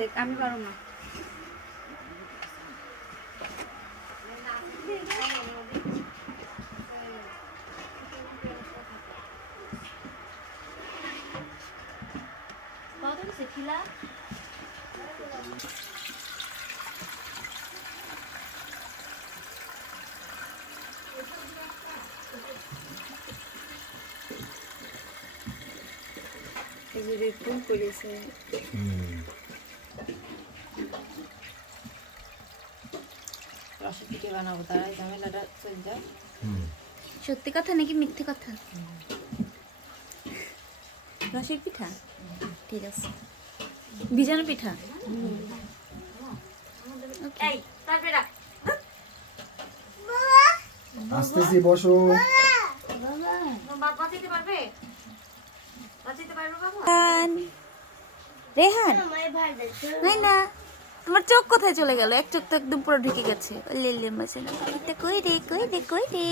দেখ আমি পারো না। ফুল করেছে রসের পিঠে বানাবো, তারা ঝামেলাটা চলে যায়। সত্যি কথা নাকি মিথ্যে কথা? রসের পিঠা ঠিক আছে, ভিজানো পিঠা। আসতেছি, বসো। রেহান না, তোমার চোখ কোথায় চলে গেল? এক চোখ তো একদম পুরো ঢুকে গেছে। কই রে কই রে কই রে।